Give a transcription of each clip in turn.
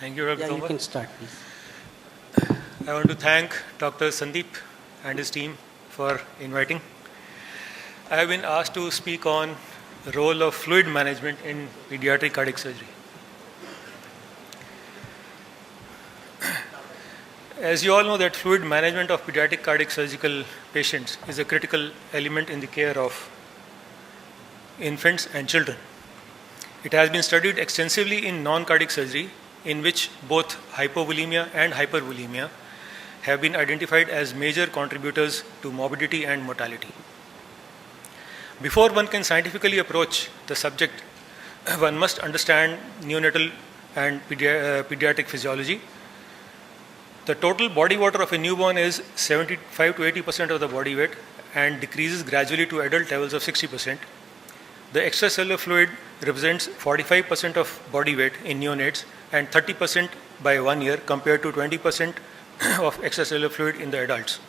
Thank you, Dr. Yeah, you Tomar. can start, please. I want to thank Dr. Sandeep and his team for inviting. I have been asked to speak on the role of fluid management in pediatric cardiac surgery. As you all know that fluid management of pediatric cardiac surgical patients is a critical element in the care of infants and children. It has been studied extensively in non-cardiac surgery, in which both hypovolemia and hypervolemia have been identified as major contributors to morbidity and mortality. Before one can scientifically approach the subject, one must understand neonatal and pediatric physiology. The total body water of a newborn is 75 to 80% of the body weight and decreases gradually to adult levels of 60%. The extracellular fluid represents 45% of body weight in neonates and 30% by 1 year compared to 20% of extracellular fluid in the adults.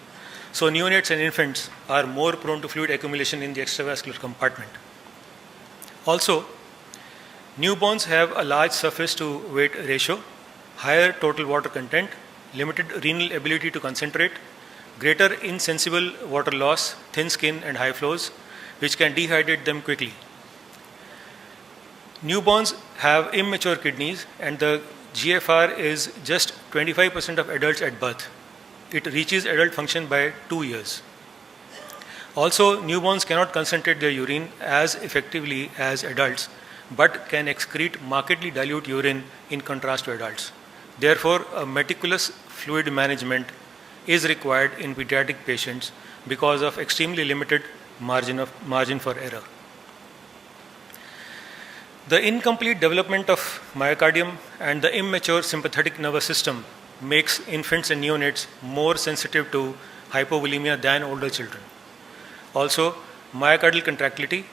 So neonates and infants are more prone to fluid accumulation in the extravascular compartment. Also, newborns have a large surface to weight ratio, higher total water content, limited renal ability to concentrate, greater insensible water loss, thin skin and high flows, which can dehydrate them quickly. Newborns have immature kidneys and the GFR is just 25% of adults at birth. It reaches adult function by 2 years. Also, newborns cannot concentrate their urine as effectively as adults, but can excrete markedly dilute urine in contrast to adults. Therefore, a meticulous fluid management is required in pediatric patients because of extremely limited margin for error. The incomplete development of myocardium and the immature sympathetic nervous system makes infants and neonates more sensitive to hypovolemia than older children. Also, myocardial contractility,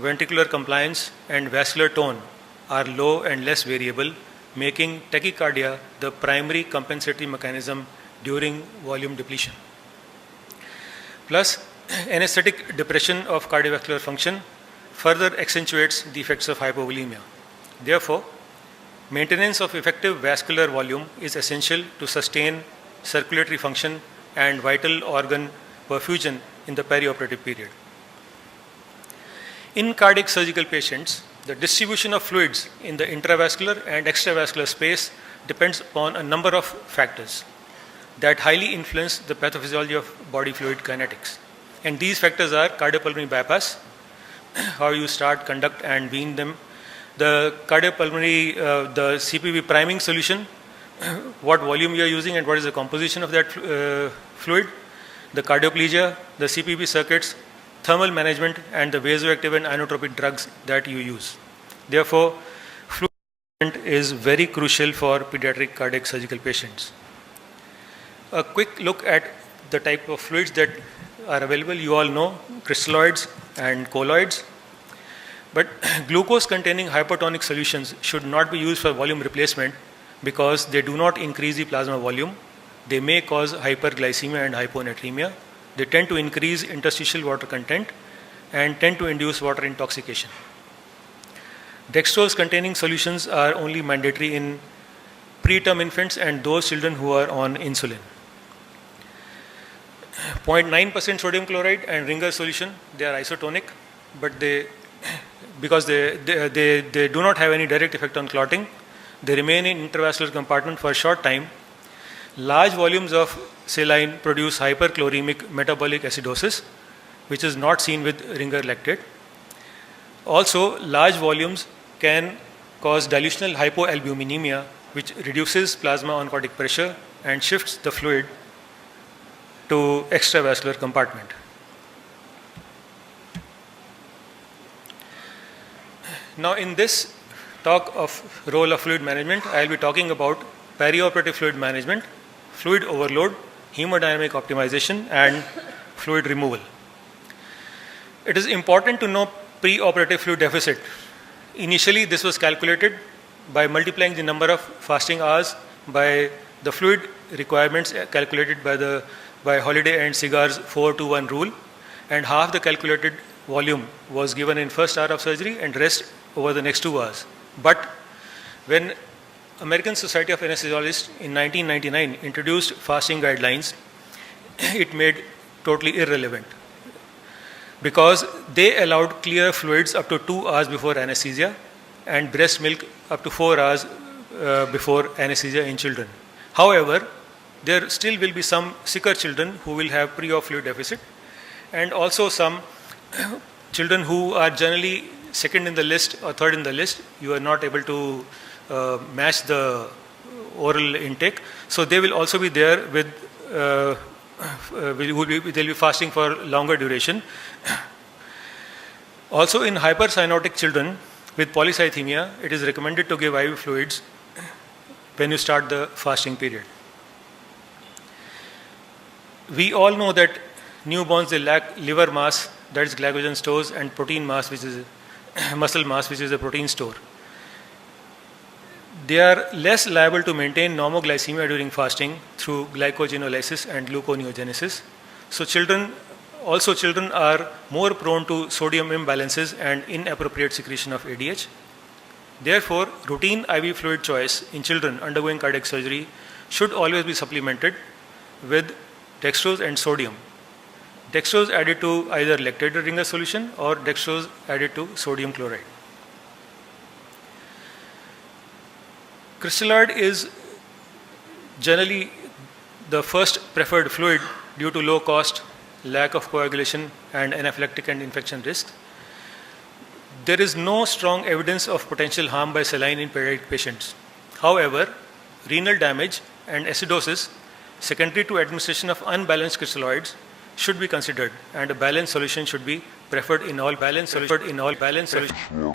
ventricular compliance, and vascular tone are low and less variable, making tachycardia the primary compensatory mechanism during volume depletion. Plus, anesthetic depression of cardiovascular function further accentuates the effects of hypovolemia. Therefore, maintenance of effective vascular volume is essential to sustain circulatory function and vital organ perfusion in the perioperative period. In cardiac surgical patients, the distribution of fluids in the intravascular and extravascular space depends upon a number of factors that highly influence the pathophysiology of body fluid kinetics. And these factors are cardiopulmonary bypass, how you start, conduct and wean them, the cardiopulmonary, the CPV priming solution, what volume you are using and what is the composition of that fluid, the cardioplegia, the CPV circuits, thermal management and the vasoactive and inotropic drugs that you use. Therefore, fluid management is very crucial for pediatric cardiac surgical patients. A quick look at the type of fluids that are available. You all know crystalloids and colloids. But glucose containing hypertonic solutions should not be used for volume replacement because they do not increase the plasma volume. They may cause hyperglycemia and hyponatremia. They tend to increase interstitial water content and tend to induce water intoxication. Dextrose containing solutions are only mandatory in preterm infants and those children who are on insulin. 0.9% sodium chloride and Ringer solution, they are isotonic, but because they do not have any direct effect on clotting, they remain in intravascular compartment for a short time. Large volumes of saline produce hyperchloremic metabolic acidosis, which is not seen with Ringer lactate. Also, large volumes can cause dilutional hypoalbuminemia, which reduces plasma oncotic pressure and shifts the fluid to extravascular compartment. Now, in this talk of role of fluid management, I will be talking about perioperative fluid management, fluid overload, hemodynamic optimization, and fluid removal. It is important to know preoperative fluid deficit. Initially, this was calculated by multiplying the number of fasting hours by the fluid requirements calculated by Holiday and Cigar's 4-to-1 rule, and half the calculated volume was given in first hour of surgery and rest over the next 2 hours. But when American Society of Anesthesiologists in 1999 introduced fasting guidelines, it made totally irrelevant because they allowed clear fluids up to 2 hours before anesthesia and breast milk up to 4 hours before anesthesia in children. However, there still will be some sicker children who will have pre-op fluid deficit, and also some children who are generally second in the list or third in the list. You are not able to match the oral intake, so they will also be there with they'll be fasting for longer duration. Also, in hypercyanotic children with polycythemia, it is recommended to give IV fluids when you start the fasting period. We all know that newborns, they lack liver mass, that is glycogen stores, and protein mass, which is muscle mass, which is a protein store. They are less liable to maintain normoglycemia during fasting through glycogenolysis and gluconeogenesis. So children are more prone to sodium imbalances and inappropriate secretion of ADH. Therefore, routine IV fluid choice in children undergoing cardiac surgery should always be supplemented with dextrose and sodium. Dextrose added to either lactated ringer solution or dextrose added to sodium chloride. Crystalloid is generally the first preferred fluid due to low cost, lack of coagulation, and anaphylactic and infection risk. There is no strong evidence of potential harm by saline in pediatric patients. However, renal damage and acidosis secondary to administration of unbalanced crystalloids should be considered, and a balanced solution should be preferred in all balanced solution.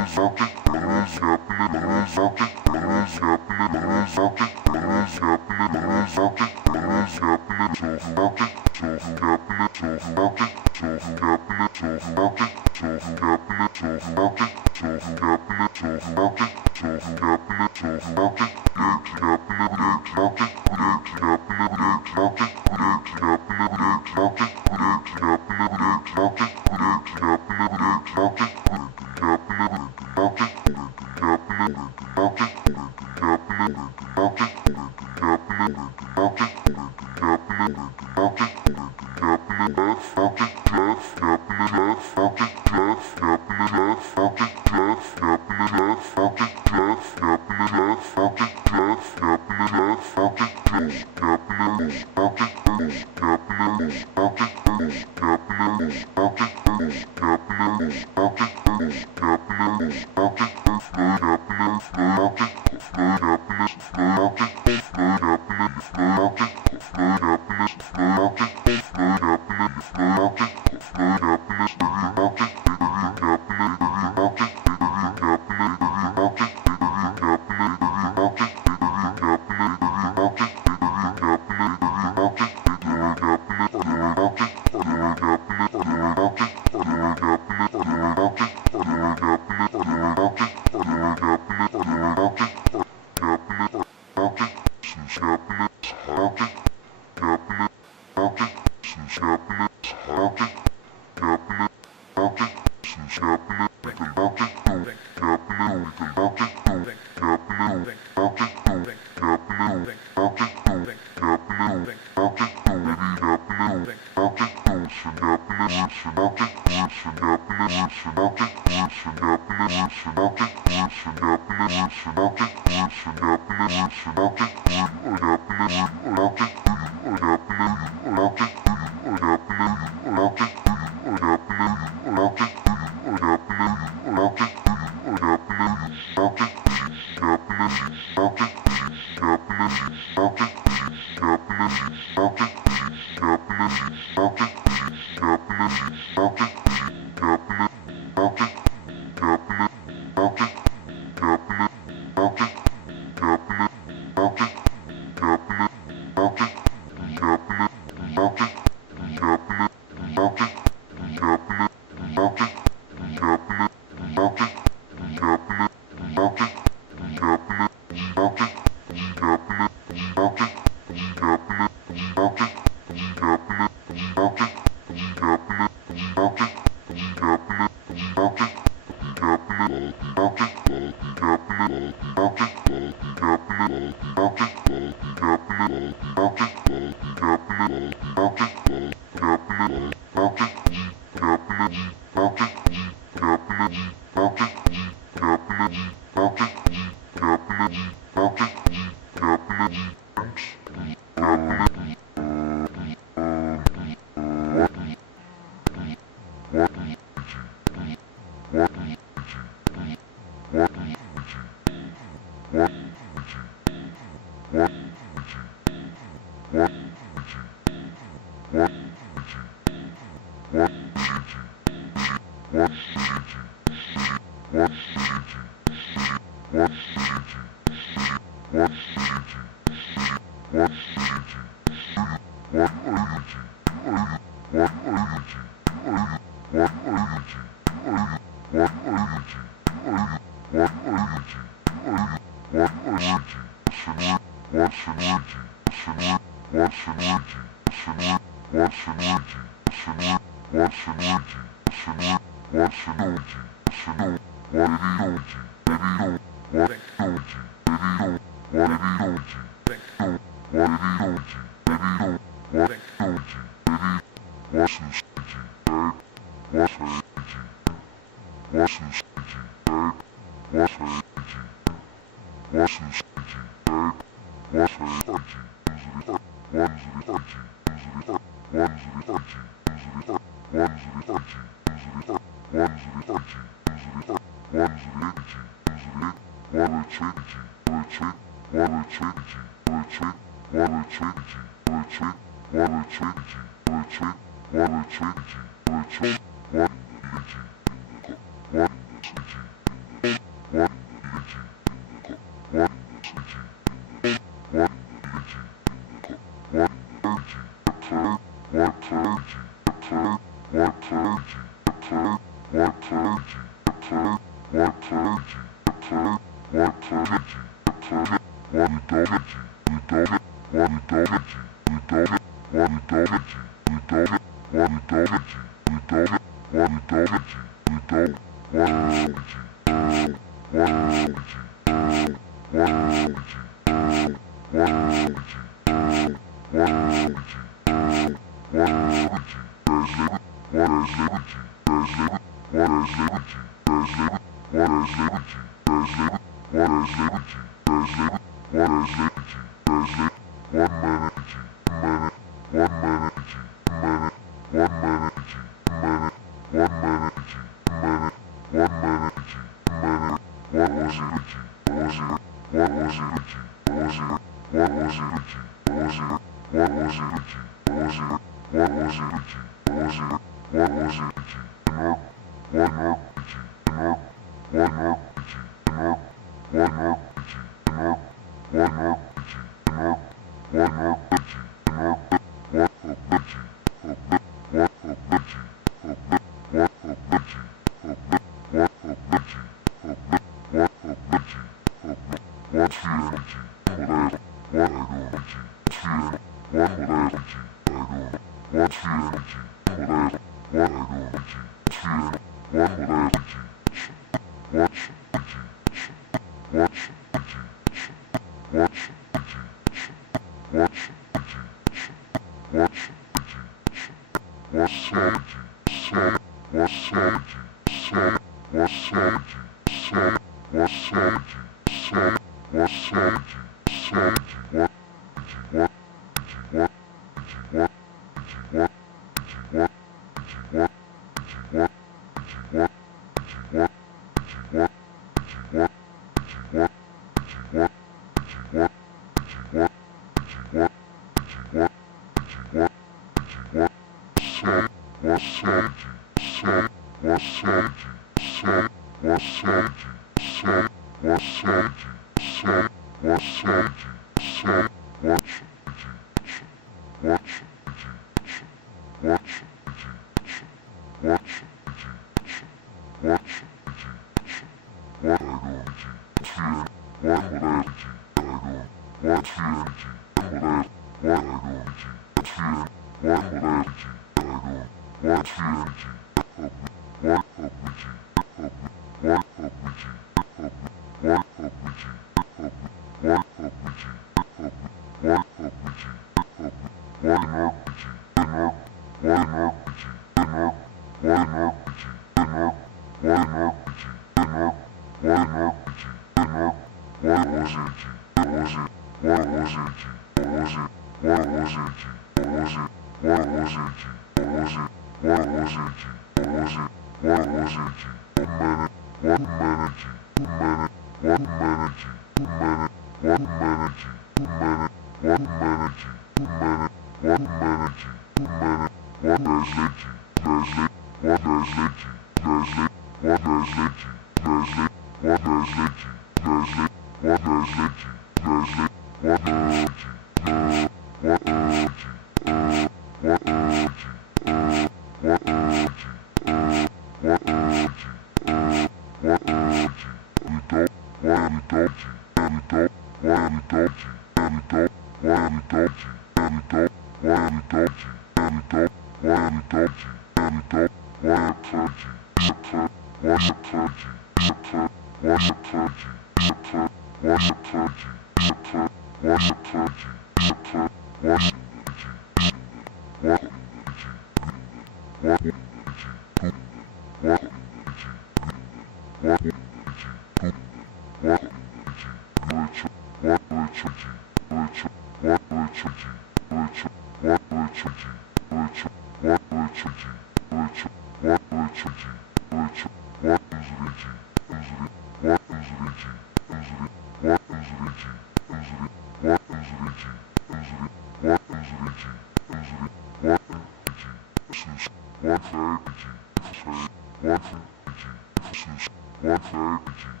What